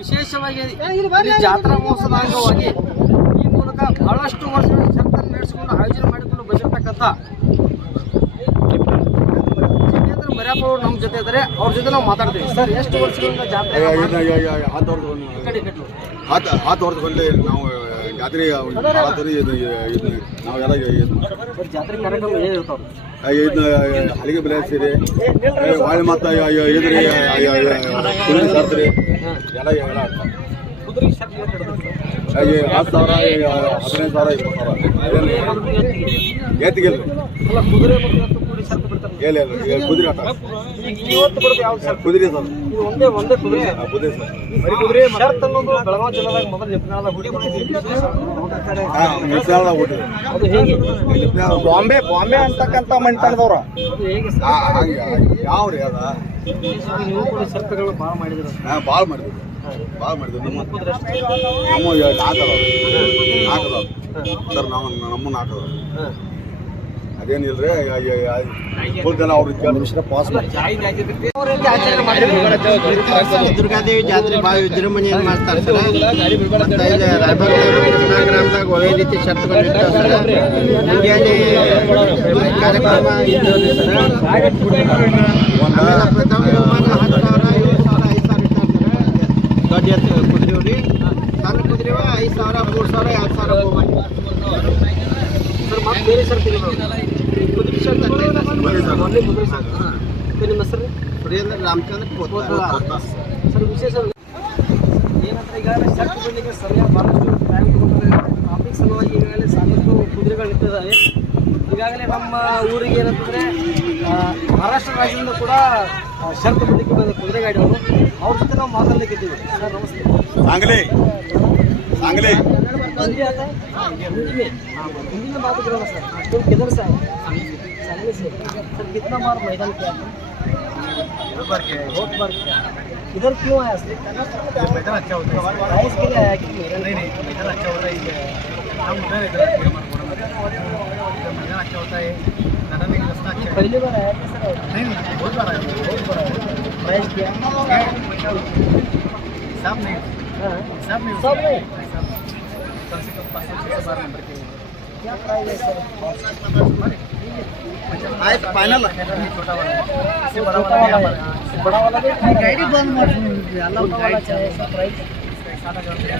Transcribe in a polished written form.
ವಿಶೇಷವಾಗಿ ಈ ಜಾತ್ರಾ ಮಹೋತ್ಸವದ ಅಂಗವಾಗಿ ಈ ಮೂಲಕ ಬಹಳಷ್ಟು ವರ್ಷಗಳ ಶರ್ತನ್ನು ನಡೆಸಿಕೊಂಡು ಆಯೋಜನೆ ಮಾಡಿಕೊಂಡು ಬಂದಿರತಕ್ಕಂಥ ಜಿತೇಂದ್ರ ಮರ್ಯಾಪ ಅವರು ನಮ್ಮ ಜೊತೆ ಇದ್ದಾರೆ. ಅವ್ರ ಜೊತೆ ನಾವು ಮಾತಾಡ್ತೀವಿ. ಸರ್, ಎಷ್ಟು ವರ್ಷಗಳಿಂದ ಜಾತ್ರೆ? 10 ವರ್ಷದಲ್ಲಿ ನಾವು ಜಾತ್ರೆ ನಾವೆಲ್ಲ ಜಾತ್ರೆ ಕಾರ್ಯಕ್ರಮ ಏನಿರ್ತಾವೆ? ಹಲಿಗೆ ಬೆಲೆ ಸೇರಿ ವಾಳೆ ಮತ್ತು ಇದ್ರಿ ಕುದುರೆ ಶಾಸ್ತ್ರಿ ಎಲ್ಲ ಕುದುರೆ ಶರ್ಟ್ 10,000 15,000 20,000 ಎತ್ತಿಗೆ ಅಲ್ಲ, ಕುದುರೆ ಮತ್ತು ಕುದುರೆ ಶರ್ಟ್ ಬಿಡ್ತಾರೆ. ಕುದುರೆ ಆಟ ಇವತ್ತು ಬರೋದು ಯಾವ್ದು ಸರ್? ಕುದುರೆ ಸರ್, ಇದು ಒಂದೇ ಕುದುರೆ. ಕುದುರೆ ಸರ್. ಕುದುರೆ ಶರ್ಟ್ ಅನ್ನೋದು ಬೆಳಗಾವಿ ಜಿಲ್ಲೆದಾಗ ಮೊದಲು ನಿಪ್ನಾಳದಾಗ ಹುಡಿ ಅದು ಹೇಗೆ? ಬಾಂಬೆ ಅಂತಕ್ಕಂಥ ಮಣಿತನದವ್ರ ಅದು ಹೇಗೆ ಸರ್? ಯಾವ ರೀ ಅದ ನೀವು ಕೂಡ ಶರ್ಟ್ಗಳು ಭಾಳ ಮಾಡಿದ್ರು. ಭಾಳ ಮಾಡಿದ್ವಿ ನಿಮ್ಮ ಕುದುರೆ ಎಷ್ಟು? ನಮ್ಮ 4 ಅದಾವ ಸರ್. ನಮ್ಮ 4 ಅದಾವ. ಅದೇನಿಲ್ರಿ ಫುಲ್ ಜನ ಅವ್ರಿಗೆ ನಿಮಿಷ ಪಾಸ್ ದುರ್ಗಾದೇವಿ ಜಾತ್ರೆ ಭಾಳ ವಿಜೃಂಭಣೆಯನ್ನು ಮಾಡ್ತಾರೆ ಸರ್. ರಾಯಬಾಗ ಗ್ರಾಮದಾಗ ಒಳ್ಳೆ ರೀತಿ ಶರ್ತುಗಳು ಇರ್ತಾವೆ ಸರ್. ಮುಂಜಾನೆ ಕಾರ್ಯಕ್ರಮ ಇರ್ತದೆ ಸರ್. ಪ್ರಥಮ ಬಹುಮಾನ 10,000, 20,000, 5,000 ಇರ್ತಾರೆ ಸರ್. ದೊಡ್ಡ ಎತ್ತು ಕುದುರೆ ರೀ. ಸಣ್ಣ ಕುದುರೆ 5,000, 3,000, 2,000 ಬಹುಮಾನ ಸರ್. ಮತ್ತೆ ಬೇರೆ ಶರ್ಟ್ ಇಲ್ಲ ಕುದುರೆ ಶರ್ಟ್ ಒಳ್ಳೆ ಕುದುರೆ ಶರ್ಟ್. ನಿಮ್ಮ ಹೆಸರು? ಸುರೇಂದ್ರ ರಾಮಚಂದ್ರ ಸರ್, ವಿಶೇಷ ಏನಂದ್ರೆ ಈಗಾಗಲೇ ಶರ್ಟ್ ಬಿಡಲಿಕ್ಕೆ ಸರಿಯಾಗಿ ಭಾಳಷ್ಟು ಟೈಮ್ ತಗೊಂಡ್ರೆ ಟ್ರಾಫಿಕ್ ಸಲುವಾಗಿ ಈಗಾಗಲೇ ಸಾಕಷ್ಟು ಕುದುರೆಗಳು ನಿಂತಿದ್ದಾವೆ. ಈಗಾಗಲೇ ನಮ್ಮ ಊರಿಗೆ ಏನಂತಂದರೆ ಮಹಾರಾಷ್ಟ್ರ ರಾಜ್ಯದಿಂದ ಕೂಡ ಶರ್ಟ್ ಬಿಡಲಿಕ್ಕೆ ಬಂದ ಕುದುರೆ ಗಾಡಿಯವರು, ಅವ್ರ ಜೊತೆ ನಾವು ಮಾತಾಡಲಿಕ್ಕಿದ್ದೀವಿ. ಸರ್, ನಮಸ್ತೆ. सांगली हिंदी आता है? हिंदी में बात करो ना सर. तुम किधर से आए? सांगली से. सर, कितना बार मैदान किया? बहुत बार किया. इधर क्यों आया असली? मैदान अच्छा होता है. प्राइस के लिए आया कि नहीं मैदान अच्छा होता है. हम उधर मैदान अच्छा होता है. नदी का रास्ता अच्छा है. पहली बार आया क्या सर? नहीं बहुत बार आया. प्राइस क्या? सब नहीं. सब नहीं कम से कम 500-600 बार नंबर के. क्या प्राइस है सर? फाइनल छोटा वाला इससे बड़ा वाला बड़ा वाला भी गाड़ी बंद ಮಾಡ್ತೀನಿ. छोटा वाला चाहिए सर. प्राइस 7,000.